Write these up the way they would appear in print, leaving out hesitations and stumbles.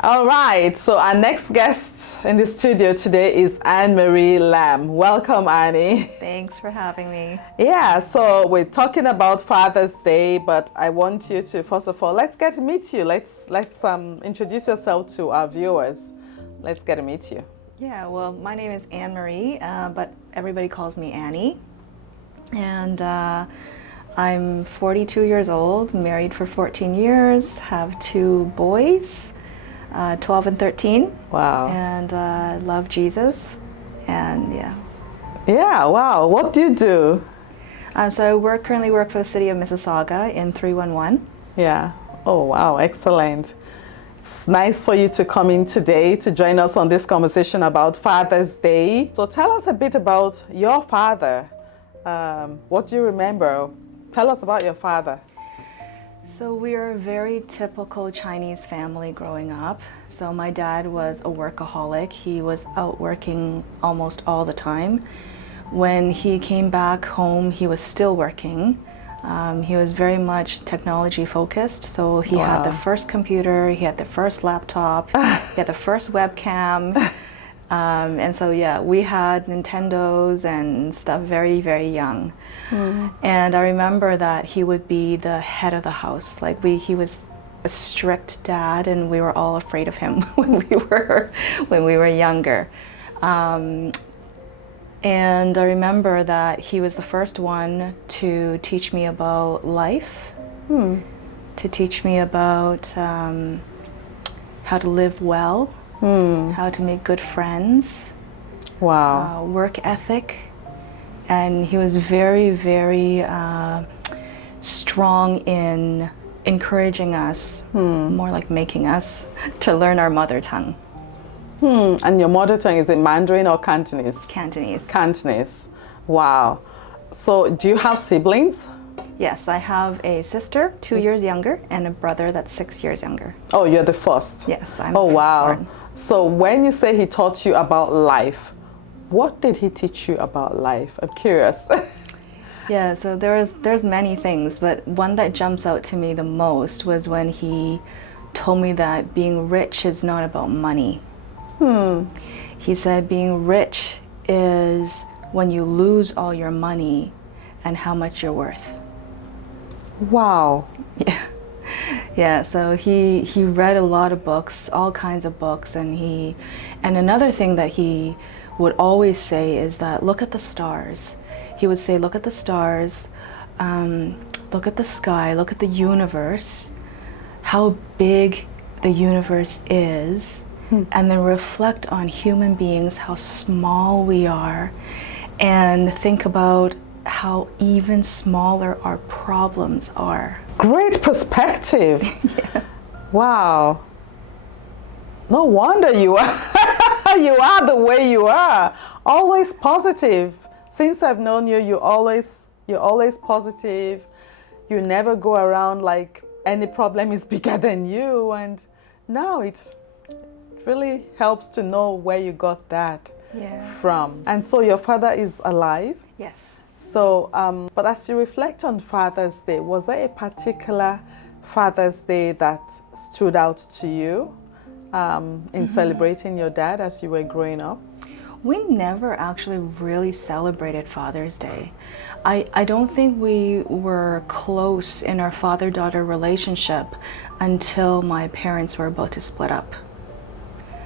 All right, so our next guest in the studio today is Anne-Marie Lamb. Welcome, Annie. Thanks for having me. Yeah, so we're talking about Father's Day, but I want you to, first of all, let's get to meet you. Let's introduce yourself to our viewers. Let's get to meet you. Yeah, well, my name is Anne-Marie, but everybody calls me Annie. And I'm 42 years old, married for 14 years, have two boys, 12 and 13. Wow. And love Jesus. And yeah. Yeah, wow. What do you do? So I currently work for the city of Mississauga in 311. Yeah. Oh, wow. Excellent. It's nice for you to come in today to join us on this conversation about Father's Day. So tell us a bit about your father. What do you remember? Tell us about your father. So we are a very typical Chinese family growing up. So my dad was a workaholic. He was out working almost all the time. When he came back home, he was still working. He was very much technology focused. So he had the first computer, he had the first laptop, he had the first webcam. And so, yeah, we had Nintendos and stuff very, very young. And I remember that he would be the head of the house. Like he was a strict dad, and we were all afraid of him when we were younger. And I remember that he was the first one to teach me about life, to teach me about how to live well, how to make good friends, work ethic. And he was very, very strong in encouraging us, more like making us, to learn our mother tongue. And your mother tongue, is it Mandarin or Cantonese? Cantonese. Cantonese. Wow. So do you have siblings? Yes, I have a sister 2 years younger and a brother that's 6 years younger. Oh, you're the first? Yes, I'm Oh, the wow. firstborn. So when you say he taught you about life, what did he teach you about life? I'm curious. Yeah, so there's many things, but one that jumps out to me the most was when he told me that being rich is not about money. He said being rich is when you lose all your money and how much you're worth. Wow. Yeah. Yeah, so he read a lot of books, all kinds of books, and another thing that he would always say is that look at the stars. He would say, look at the stars, look at the sky, look at the universe, how big the universe is, and then reflect on human beings, how small we are, and think about how even smaller our problems are. Great perspective. Yeah. Wow. No wonder you are you are the way you are. Always positive. Since I've known you, you're always positive. You never go around like any problem is bigger than you. And now it really helps to know where you got that from. And so your father is alive? Yes. So, but as you reflect on Father's Day, was there a particular Father's Day that stood out to you in celebrating your dad as you were growing up? We never actually really celebrated Father's Day. I don't think we were close in our father-daughter relationship until my parents were about to split up.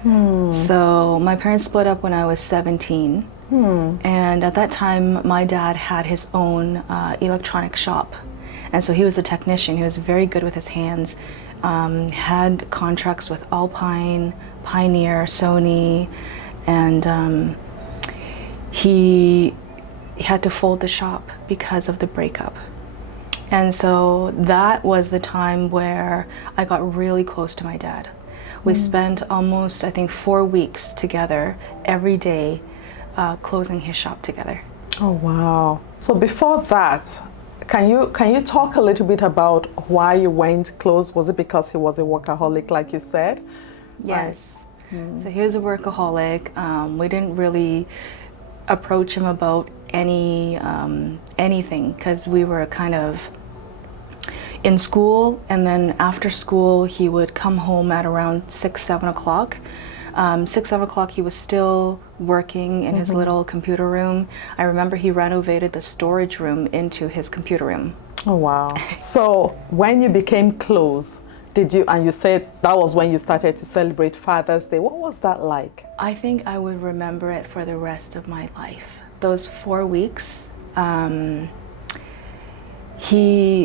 So my parents split up when I was 17. And at that time, my dad had his own electronic shop. And so he was a technician. He was very good with his hands, had contracts with Alpine, Pioneer, Sony, and he had to fold the shop because of the breakup. And so that was the time where I got really close to my dad. We spent almost, I think, 4 weeks together every day, closing his shop together. Oh, wow. So before that, can you talk a little bit about why you went close? Was it because he was a workaholic, like you said? Yes. So he was a workaholic. We didn't really approach him about anything because we were kind of, in school, and then after school he would come home at around 6-7 o'clock. 6-7 o'clock he was still working in his little computer room. I remember he renovated the storage room into his computer room. Oh wow. So when you became close, did you, and you said that was when you started to celebrate Father's Day, what was that like? I think I would remember it for the rest of my life. Those 4 weeks, we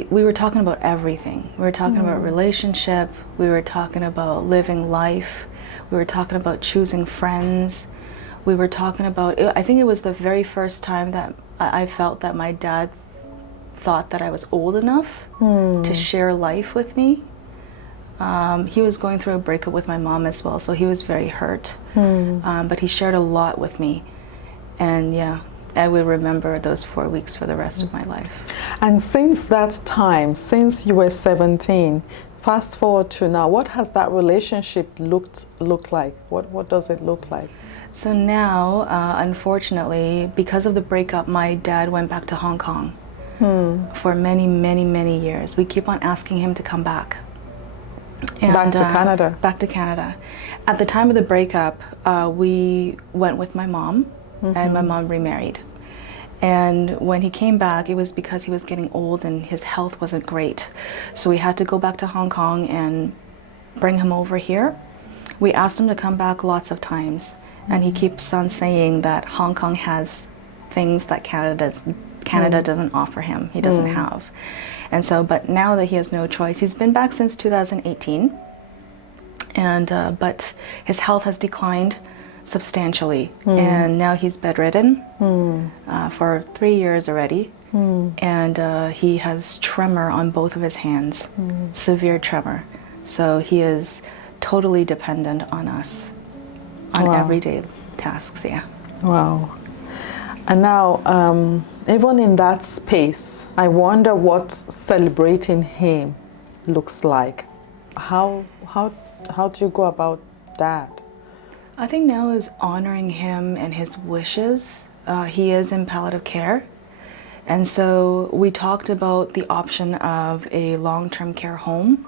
were talking about everything. We were talking about relationship, we were talking about living life, we were talking about choosing friends, we were talking about, I think it was the very first time that I felt that my dad thought that I was old enough to share life with me. He was going through a breakup with my mom as well, so he was very hurt. But he shared a lot with me. And yeah, I will remember those 4 weeks for the rest of my life. And since that time, since you were 17, fast forward to now, what has that relationship looked like? What does it look like? So now, unfortunately, because of the breakup, my dad went back to Hong Kong for many years. We keep on asking him to come back. And, back to Canada? Back to Canada. At the time of the breakup, we went with my mom, and my mom remarried. And when he came back, it was because he was getting old and his health wasn't great. So we had to go back to Hong Kong and bring him over here. We asked him to come back lots of times, and he keeps on saying that Hong Kong has things that Canada doesn't offer him, he doesn't have. And so, but now that he has no choice, he's been back since 2018, and but his health has declined substantially, and now he's bedridden for 3 years already, and he has tremor on both of his hands, severe tremor. So he is totally dependent on us, on everyday tasks, yeah. Wow. And now, even in that space, I wonder what celebrating him looks like. How do you go about that? I think now is honoring him and his wishes. He is in palliative care, and so we talked about the option of a long-term care home,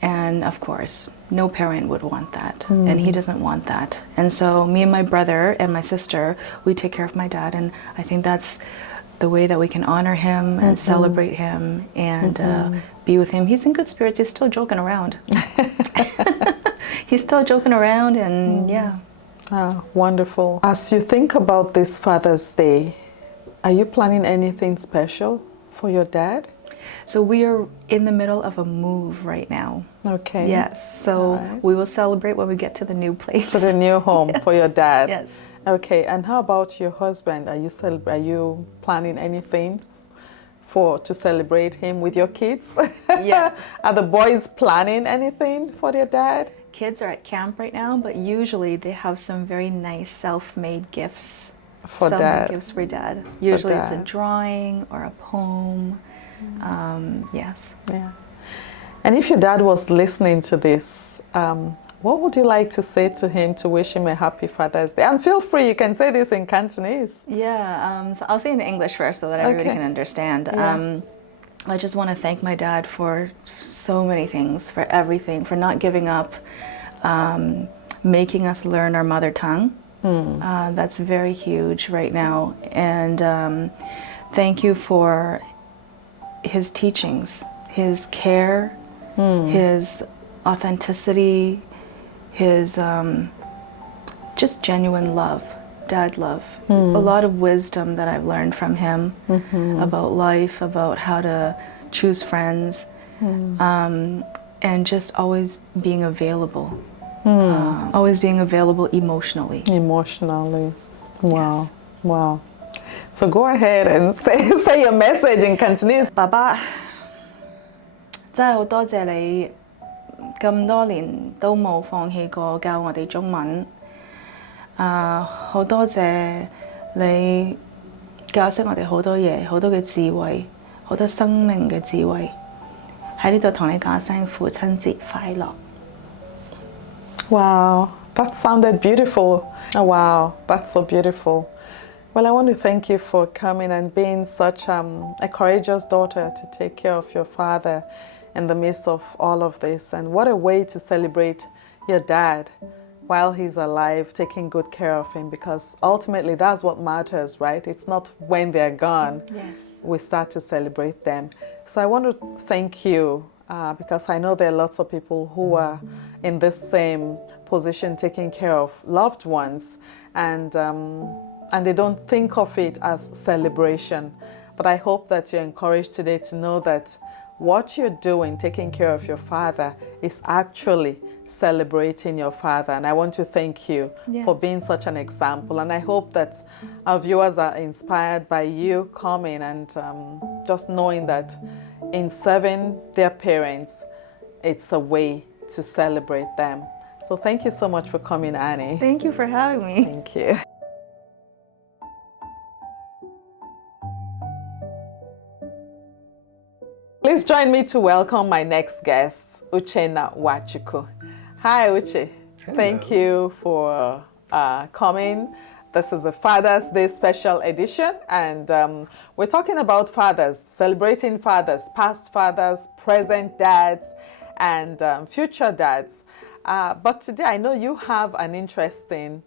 and of course, no parent would want that, and he doesn't want that. And so me and my brother and my sister, we take care of my dad, and I think that's the way that we can honor him and celebrate him and be with him. He's in good spirits. He's still joking around. He's still joking around, and yeah. Wonderful. As you think about this Father's Day, are you planning anything special for your dad? So we are in the middle of a move right now. Okay. Yes. So we will celebrate when we get to the new place. To the new home for your dad. Yes. Okay. And how about your husband? Are you planning anything to celebrate him with your kids? Yes. Are the boys planning anything for their dad? Kids are at camp right now, but usually they have some very nice self-made gifts. For dad. Gifts for dad. Usually it's a dad. drawing or a poem. Yes. Yeah. And if your dad was listening to this, what would you like to say to him to wish him a happy Father's Day? And feel free, you can say this in Cantonese. Yeah, so I'll say it in English first so that everybody can understand. Yeah. I just want to thank my dad for so many things, for everything, for not giving up, making us learn our mother tongue. That's very huge right now. And thank you for his teachings, his care, his authenticity, his just genuine love, dad love. A lot of wisdom that I've learned from him about life, about how to choose friends, and just always being available. Always being available emotionally. Emotionally. Wow. Yes. Wow. So go ahead and say your message in Cantonese. 爸爸，真係好多謝你咁多年都冇放棄過教我哋中文。好多謝你教識我哋好多嘢，好多嘅智慧，好多生命嘅智慧。喺呢度同你講聲父親節快樂。Wow, that sounded beautiful. Oh, wow, that's so beautiful. Well, I want to thank you for coming and being such a courageous daughter to take care of your father. in the midst of all of this. And what a way to celebrate your dad while he's alive, taking good care of him, because ultimately that's what matters, right? It's not when they're gone. Yes. We start to celebrate them. So I want to thank you because I know there are lots of people who are in this same position, taking care of loved ones, and they don't think of it as celebration. But I hope that you're encouraged today to know that what you're doing, taking care of your father, is actually celebrating your father. And I want to thank you for being such an example. And I hope that our viewers are inspired by you coming and just knowing that in serving their parents, it's a way to celebrate them. So thank you so much for coming, Annie. Thank you for having me. Thank you. Please join me to welcome my next guest, Uchenna Wachuku. Hi, Uche. Hello. Thank you for coming. This is a Father's Day special edition, and we're talking about fathers, celebrating fathers, past fathers, present dads, and future dads. But today I know you have an interesting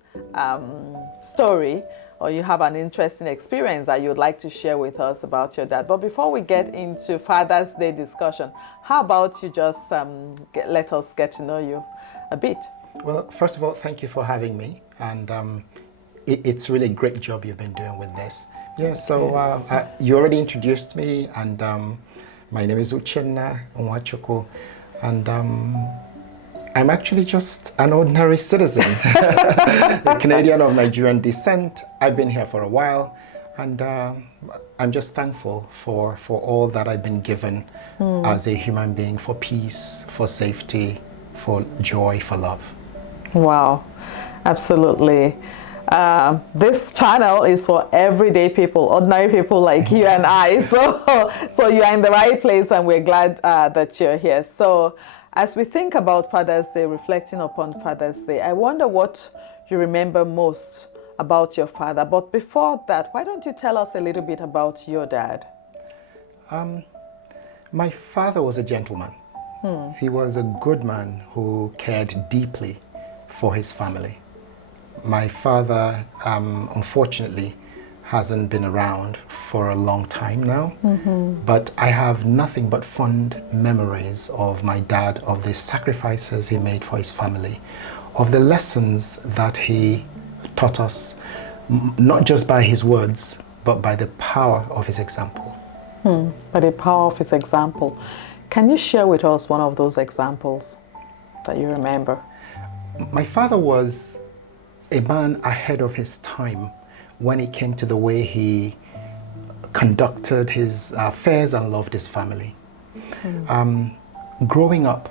story, or you have an interesting experience that you would like to share with us about your dad. But before we get into Father's Day discussion, how about you just let us get to know you a bit? Well, first of all, thank you for having me. And it's really a great job you've been doing with this. Yeah, so you already introduced me, and my name is Uchenna Nwachukwu, and I'm actually just an ordinary citizen, a Canadian of Nigerian descent. I've been here for a while, and I'm just thankful for all that I've been given as a human being, for peace, for safety, for joy, for love. Wow, absolutely. This channel is for everyday people, ordinary people like you and I. So you're in the right place, and we're glad that you're here. So as we think about Father's Day, reflecting upon Father's Day, I wonder what you remember most about your father. But before that, why don't you tell us a little bit about your dad? My father was a gentleman. He was a good man who cared deeply for his family. My father, unfortunately, hasn't been around for a long time now, but I have nothing but fond memories of my dad, of the sacrifices he made for his family, of the lessons that he taught us, not just by his words, but by the power of his example. By the power of his example. Can you share with us one of those examples that you remember? My father was a man ahead of his time when it came to the way he conducted his affairs and loved his family. Growing up,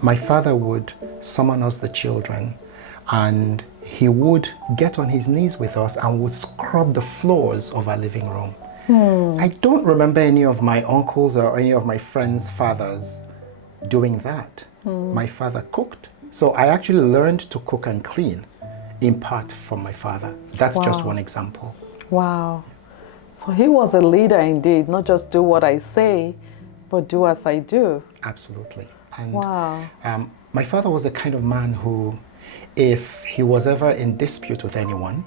my father would summon us, the children, and he would get on his knees with us and would scrub the floors of our living room. I don't remember any of my uncles or any of my friends' fathers doing that. My father cooked, so I actually learned to cook and clean, in part from my father. That's just one example. Wow. So he was a leader indeed, not just do what I say, but do as I do. Absolutely. And Wow. my father was the kind of man who, if he was ever in dispute with anyone,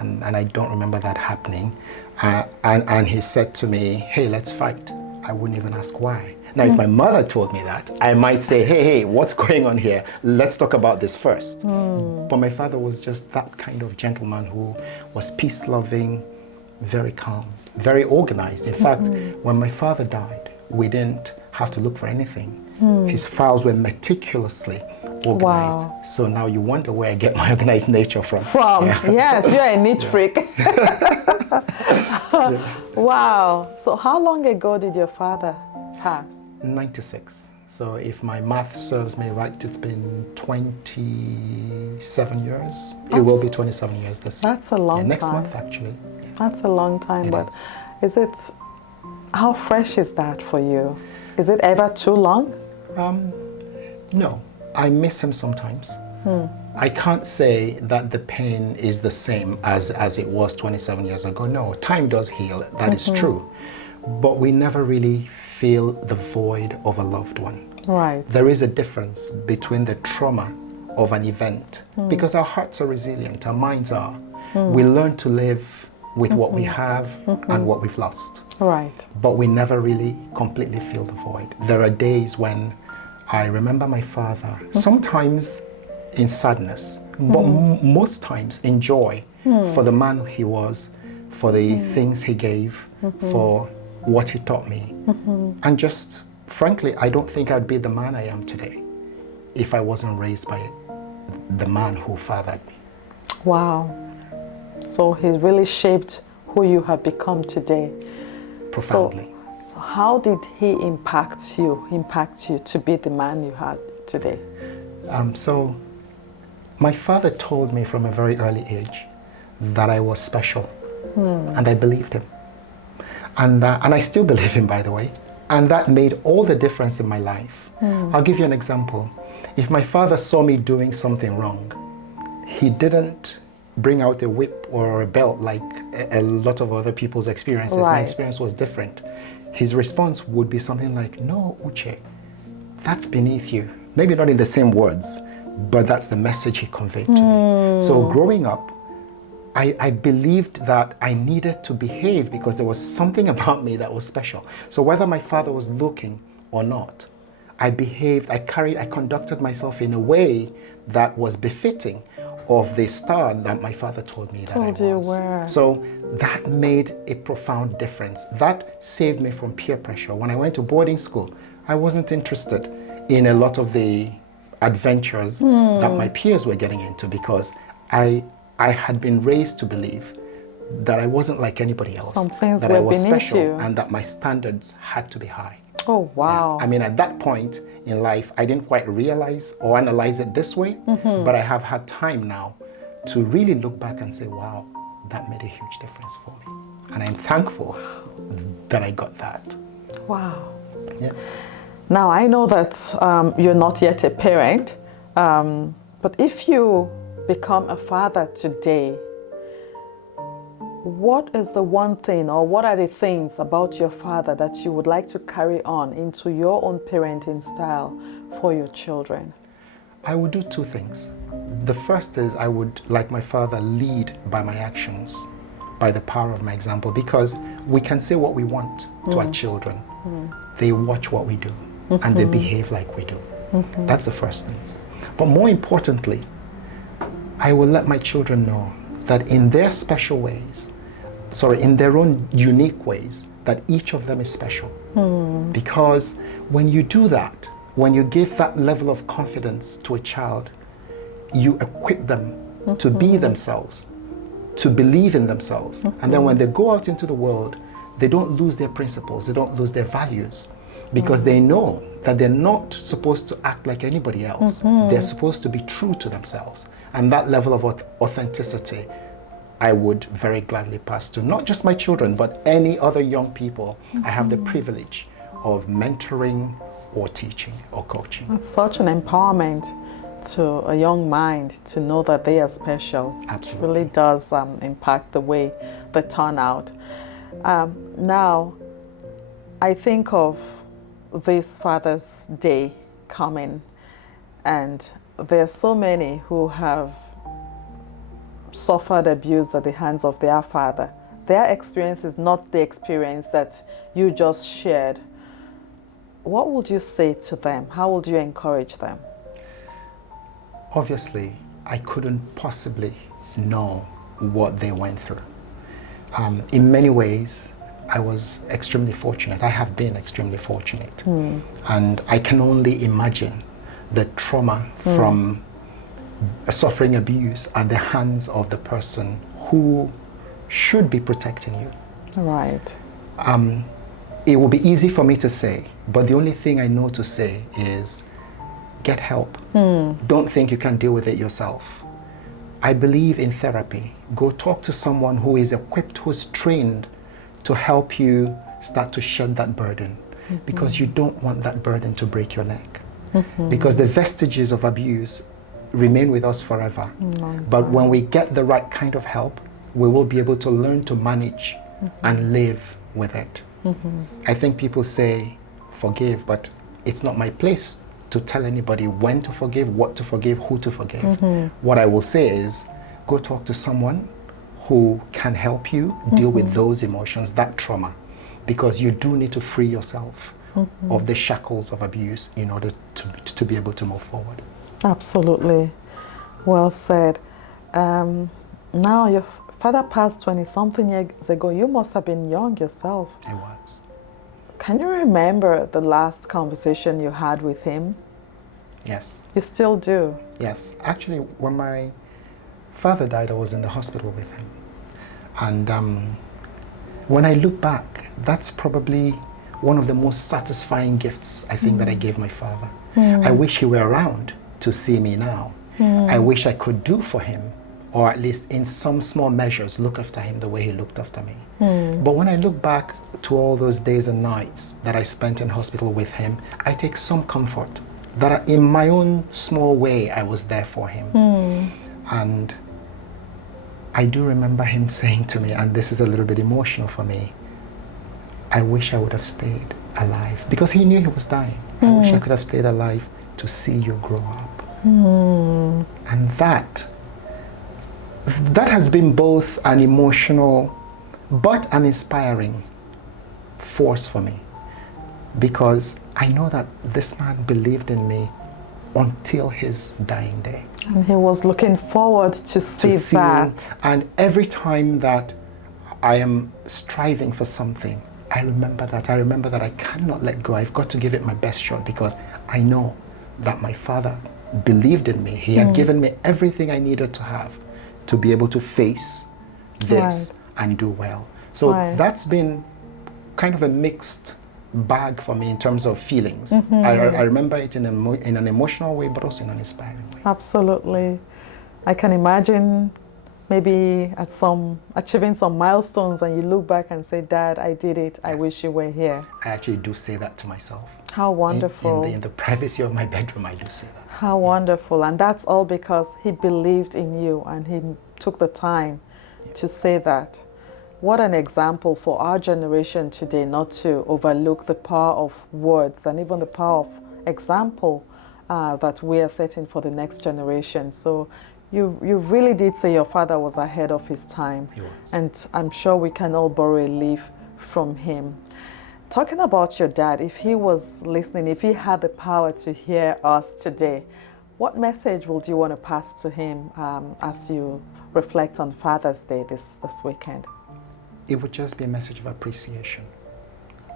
and I don't remember that happening, and he said to me, hey, let's fight, I wouldn't even ask why. Now, if my mother told me that, I might say, hey, what's going on here? Let's talk about this first. But my father was just that kind of gentleman who was peace-loving, very calm, very organized. In fact, when my father died, we didn't have to look for anything. His files were meticulously organized. Wow. So now you wonder where I get my organized nature from. Yes, you're a neat freak. Wow. So how long ago did your father pass? 96. So if my math serves me right, it's been 27 years. It will be 27 years this year. That's a long next time. month, actually. That's a long time, It but how fresh is that for you? Is it ever too long? No, I miss him sometimes. I can't say that the pain is the same as it was 27 years ago. No, time does heal, that is true. But we never really fill the void of a loved one. Right. There is a difference between the trauma of an event, because our hearts are resilient, our minds are. We learn to live with what we have and what we've lost. Right. But we never really completely fill the void. There are days when I remember my father, sometimes in sadness, but most times in joy for the man he was, for the things he gave, for what he taught me. And just, frankly, I don't think I'd be the man I am today if I wasn't raised by the man who fathered me. Wow. So he really shaped who you have become today. Profoundly. So how did he impact you to be the man you had today? So my father told me from a very early age that I was special, and I believed him. And I still believe him, by the way. And that made all the difference in my life. I'll give you an example. If my father saw me doing something wrong, he didn't bring out a whip or a belt like a lot of other people's experiences. My experience was different. His response would be something like, "No, Uche, that's beneath you." Maybe not in the same words, but that's the message he conveyed to me. So growing up, I believed that I needed to behave because there was something about me that was special. So whether my father was looking or not, I behaved, I conducted myself in a way that was befitting of the star that my father told me that I was. You were. So that made a profound difference. That saved me from peer pressure. When I went to boarding school, I wasn't interested in a lot of the adventures that my peers were getting into because I had been raised to believe that I wasn't like anybody else. Some things that were I was beneath special you. and that my standards had to be high. Oh, wow. Yeah. I mean, at that point in life, I didn't quite realize or analyze it this way, but I have had time now to really look back and say, wow, that made a huge difference for me. And I'm thankful that I got that. Wow. Yeah. Now, I know that you're not yet a parent, but if you become a father today, what is the one thing or what are the things about your father that you would like to carry on into your own parenting style for your children? I would do two things. The first is I would, like my father, lead by my actions, by the power of my example, because we can say what we want to our children. They watch what we do and they behave like we do. That's the first thing. But more importantly, I will let my children know that in their special ways, in their own unique ways, that each of them is special. Because when you do that, when you give that level of confidence to a child, you equip them to be themselves, to believe in themselves. And then when they go out into the world, they don't lose their principles, they don't lose their values, because they know that they're not supposed to act like anybody else. They're supposed to be true to themselves. And that level of authenticity, I would very gladly pass to not just my children, but any other young people I have the privilege of mentoring or teaching or coaching. It's such an empowerment to a young mind to know that they are special. Absolutely. It really does impact the way they turn out. Now, I think of this Father's Day coming, and there are so many who have suffered abuse at the hands of their father. Their experience is not the experience that you just shared. What would you say to them? How would you encourage them? Obviously, I couldn't possibly know what they went through. In many ways, I was extremely fortunate. I have been extremely fortunate. And I can only imagine the trauma from suffering abuse at the hands of the person who should be protecting you. Right. It will be easy for me to say, but the only thing I know to say is get help. Don't think you can deal with it yourself. I believe in therapy. Go talk to someone who is equipped, who's trained to help you start to shed that burden, because you don't want that burden to break your neck. Because the vestiges of abuse remain with us forever. But when we get the right kind of help, we will be able to learn to manage and live with it. I think people say forgive, but it's not my place to tell anybody when to forgive, what to forgive, who to forgive. What I will say is, go talk to someone who can help you deal with those emotions, that trauma, because you do need to free yourself of the shackles of abuse in order to be able to move forward. Absolutely. Well said. Now, your father passed 20-something years ago. You must have been young yourself. I was. Can you remember the last conversation you had with him? Yes. You still do? Yes. Actually, when my father died, I was in the hospital with him. And when I look back, that's probably one of the most satisfying gifts I think that I gave my father. I wish he were around to see me now. I wish I could do for him, or at least in some small measures, look after him the way he looked after me. But when I look back to all those days and nights that I spent in hospital with him, I take some comfort that in my own small way, I was there for him. And I do remember him saying to me, and this is a little bit emotional for me, I wish I would have stayed alive, because he knew he was dying. I wish I could have stayed alive to see you grow up. And that has been both an emotional but an inspiring force for me, because I know that this man believed in me until his dying day. And he was looking forward to see that. And every time that I am striving for something, I remember that. I remember that I cannot let go. I've got to give it my best shot, because I know that my father believed in me. He had given me everything I needed to have to be able to face this and do well. So that's been kind of a mixed bag for me in terms of feelings. I remember it in an emotional way, but also in an inspiring way. Absolutely. I can imagine maybe achieving some milestones, and you look back and say, Dad, I did it. I wish you were here. I actually do say that to myself. How wonderful. In the privacy of my bedroom, I do say that. How wonderful. And that's all because he believed in you, and he took the time to say that. What an example for our generation today, not to overlook the power of words and even the power of example that we are setting for the next generation. So you really did say your father was ahead of his time. He was. And I'm sure we can all borrow a leaf from him. Talking about your dad, if he was listening, if he had the power to hear us today, what message would you want to pass to him as you reflect on Father's Day this weekend? It would just be a message of appreciation.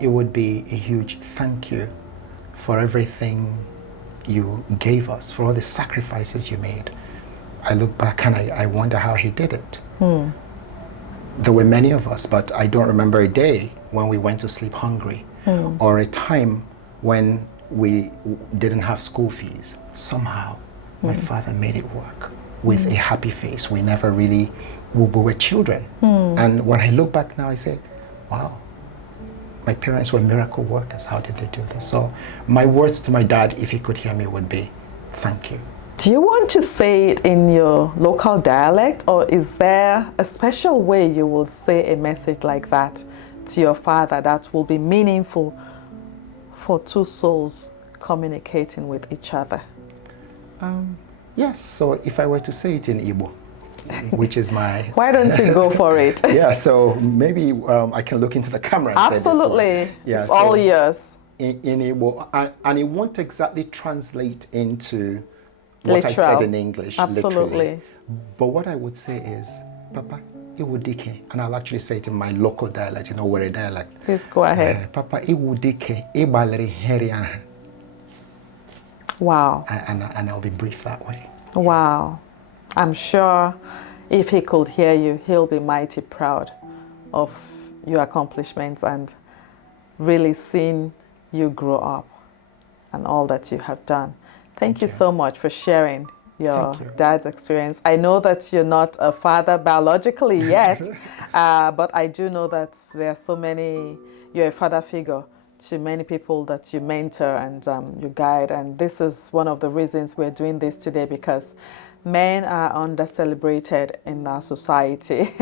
It would be a huge thank you for everything you gave us, for all the sacrifices you made. I look back and I wonder how he did it. There were many of us, but I don't remember a day when we went to sleep hungry, or a time when we didn't have school fees. Somehow, my father made it work with a happy face. We never really, we were children. And when I look back now, I say, wow, my parents were miracle workers. How did they do this? So my words to my dad, if he could hear me, would be, thank you. Do you want to say it in your local dialect, or is there a special way you will say a message like that to your father that will be meaningful for two souls communicating with each other? Yes, so if I were to say it in Igbo, which is my... Why don't you go for it? Yeah, so maybe I can look into the camera and Absolutely. say this. Yeah, it's all yours. In Igbo, and it won't exactly translate into what Literal. I said in English, Absolutely. literally. But what I would say is, Papa, iwudike, and I'll actually say it in my local dialect, where a dialect. Please go ahead. Papa, iwudike, ibaleri heriah. Wow. And I'll be brief that way. Wow. I'm sure if he could hear you, he'll be mighty proud of your accomplishments and really seeing you grow up and all that you have done. Thank you so much for sharing your dad's experience. I know that you're not a father biologically yet, but I do know that there are so many, you're a father figure to many people that you mentor and you guide. And this is one of the reasons we're doing this today, because men are under-celebrated in our society.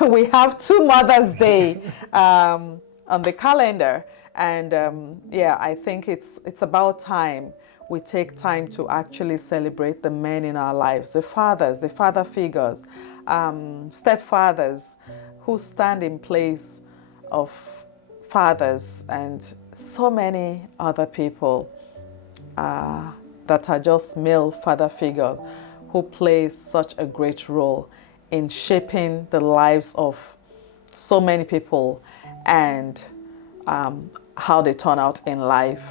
We have 2 Mother's Day on the calendar, And yeah, I think it's about time we take time to actually celebrate the men in our lives, the fathers, the father figures, stepfathers who stand in place of fathers, and so many other people that are just male father figures who play such a great role in shaping the lives of so many people and how they turn out in life.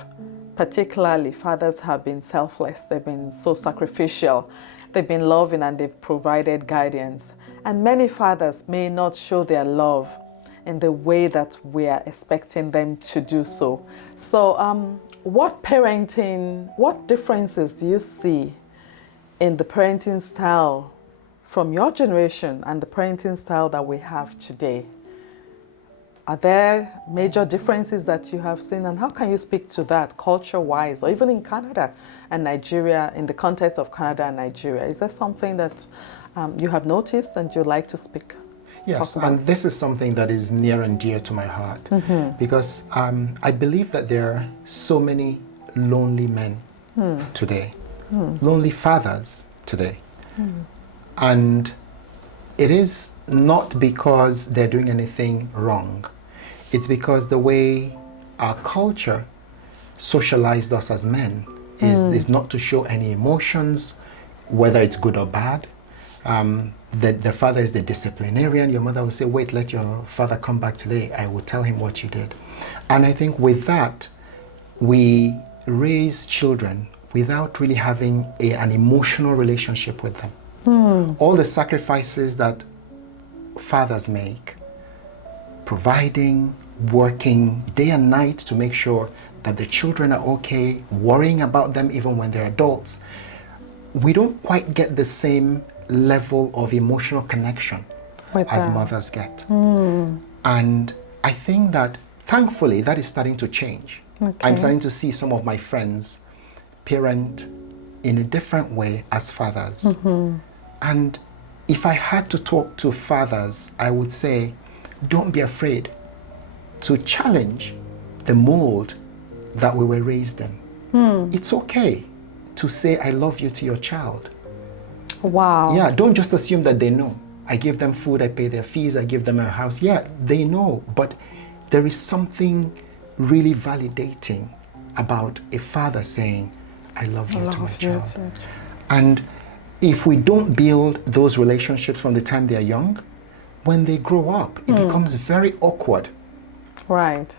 Particularly, fathers have been selfless, they've been so sacrificial, they've been loving, and they've provided guidance. And many fathers may not show their love in the way that we are expecting them to do so. So, what differences do you see in the parenting style from your generation and the parenting style that we have today? Are there major differences that you have seen, and how can you speak to that culture-wise, or even in Canada and Nigeria, in the context of Canada and Nigeria? Is there something that you have noticed and you'd like to speak? Yes, and this is something that is near and dear to my heart, because I believe that there are so many lonely men today, lonely fathers today. And it is not because they're doing anything wrong. It's because the way our culture socialized us as men is not to show any emotions, whether it's good or bad. The father is the disciplinarian. Your mother will say, wait, let your father come back today. I will tell him what you did. And I think with that, we raise children without really having an emotional relationship with them. All the sacrifices that fathers make, providing, working day and night to make sure that the children are okay, worrying about them even when they're adults, we don't quite get the same level of emotional connection as mothers get. And I think that thankfully that is starting to change. I'm starting to see some of my friends parent in a different way as fathers. And if I had to talk to fathers, I would say, don't be afraid to challenge the mold that we were raised in. It's okay to say, I love you to your child. Wow. Yeah, don't just assume that they know. I give them food, I pay their fees, I give them a house. Yeah, they know, but there is something really validating about a father saying, I love you to my child. And if we don't build those relationships from the time they're young, when they grow up, it becomes very awkward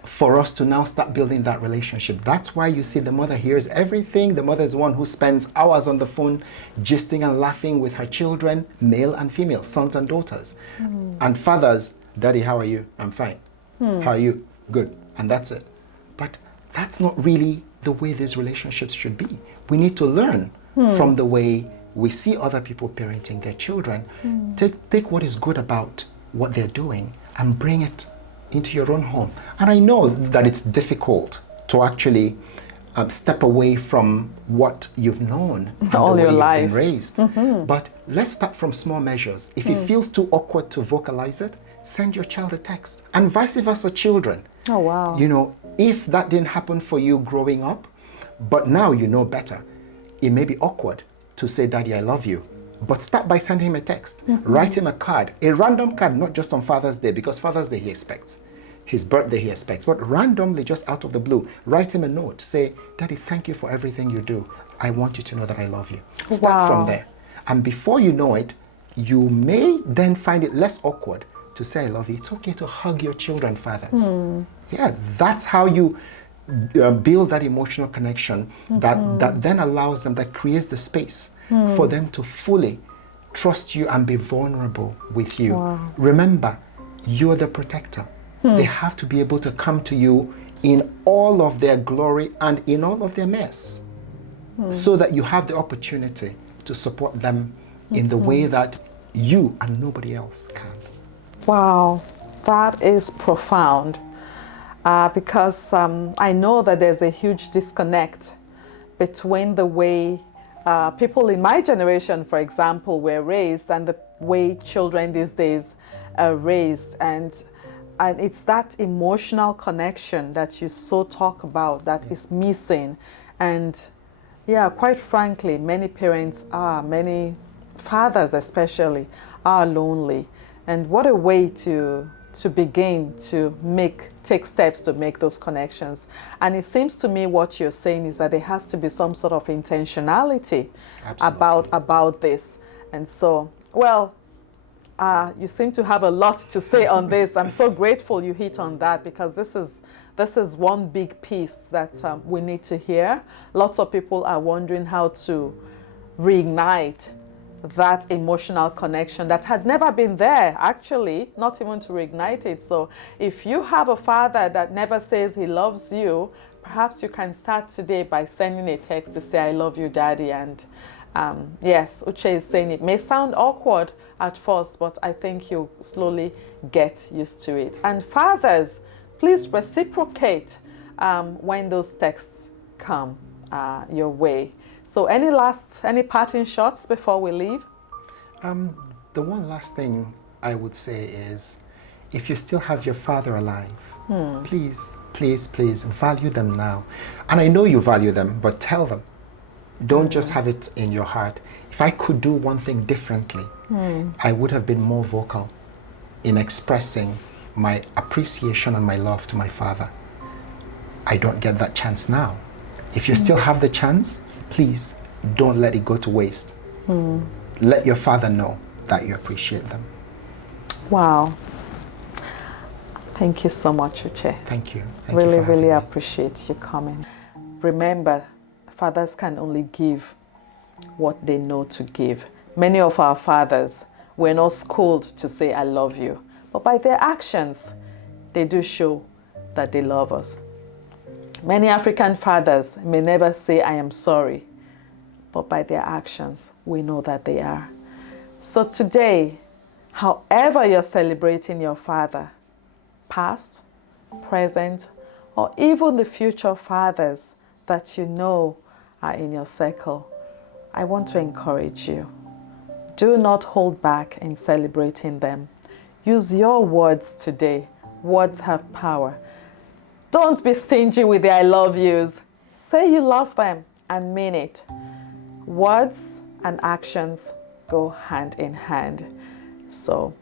for us to now start building that relationship. That's why you see the mother hears everything. The mother is the one who spends hours on the phone gisting and laughing with her children, male and female, sons and daughters. And fathers, Daddy, how are you? I'm fine. How are you? Good. And that's it. But that's not really the way these relationships should be. We need to learn from the way we see other people parenting their children. Take what is good about what they're doing and bring it into your own home. And I know that it's difficult to actually step away from what you've known and all the way your life. you've been raised. But let's start from small measures. If it feels too awkward to vocalize it, send your child a text. And vice versa, children. Oh, wow. You know, if that didn't happen for you growing up, but now you know better, it may be awkward to say, Daddy, I love you. But start by sending him a text. Write him a card, a random card, not just on Father's Day, because Father's Day he expects. His birthday he expects. But randomly, just out of the blue, write him a note. Say, Daddy, thank you for everything you do. I want you to know that I love you. Start from there. And before you know it, you may then find it less awkward to say, I love you. It's okay to hug your children, fathers. Yeah, that's how you build that emotional connection that then allows them, that creates the space for them to fully trust you and be vulnerable with you. Remember, you're the protector. They have to be able to come to you in all of their glory and in all of their mess, so that you have the opportunity to support them in the way that you and nobody else can. Wow, that is profound. Because I know that there's a huge disconnect between the way people in my generation, for example, were raised and the way children these days are raised. And and it's that emotional connection that you so talk about that is missing. And yeah, quite frankly, many parents are, many fathers especially, are lonely. And what a way to begin to take steps to make those connections. And it seems to me what you're saying is that there has to be some sort of intentionality about this. And so, well, you seem to have a lot to say on this. I'm so grateful you hit on that, because this is one big piece that we need to hear. Lots of people are wondering how to reignite that emotional connection that had never been there, actually, not even to reignite it. So if you have a father that never says he loves you, perhaps you can start today by sending a text to say, I love you, Daddy. And yes, Uche is saying it may sound awkward at first, but I think you'll slowly get used to it. And fathers, please reciprocate when those texts come your way. So any parting shots before we leave? The one last thing I would say is, if you still have your father alive, please, please, please value them now. And I know you value them, but tell them. Don't just have it in your heart. If I could do one thing differently, I would have been more vocal in expressing my appreciation and my love to my father. I don't get that chance now. If you still have the chance, please don't let it go to waste. Let your father know that you appreciate them. Wow. Thank you so much, Uche. Thank you. Really appreciate you coming. Remember, fathers can only give what they know to give. Many of our fathers were not schooled to say, I love you. But by their actions, they do show that they love us. Many African fathers may never say, I am sorry. But by their actions, we know that they are. So today, however you're celebrating your father, past, present, or even the future fathers that you know are in your circle, I want to encourage you. Do not hold back in celebrating them. Use your words today. Words have power. Don't be stingy with the I love yous. Say you love them and mean it. Words and actions go hand in hand. So,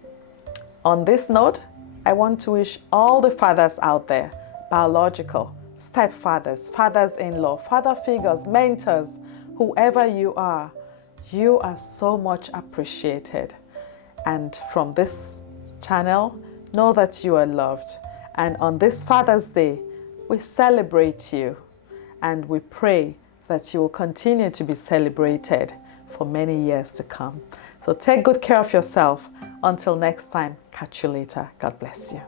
on this note, I want to wish all the fathers out there, biological, stepfathers, fathers-in-law, father figures, mentors, whoever you are so much appreciated. And from this channel, know that you are loved. And on this Father's Day, we celebrate you and we pray that you will continue to be celebrated for many years to come. So take good care of yourself. Until next time, catch you later. God bless you.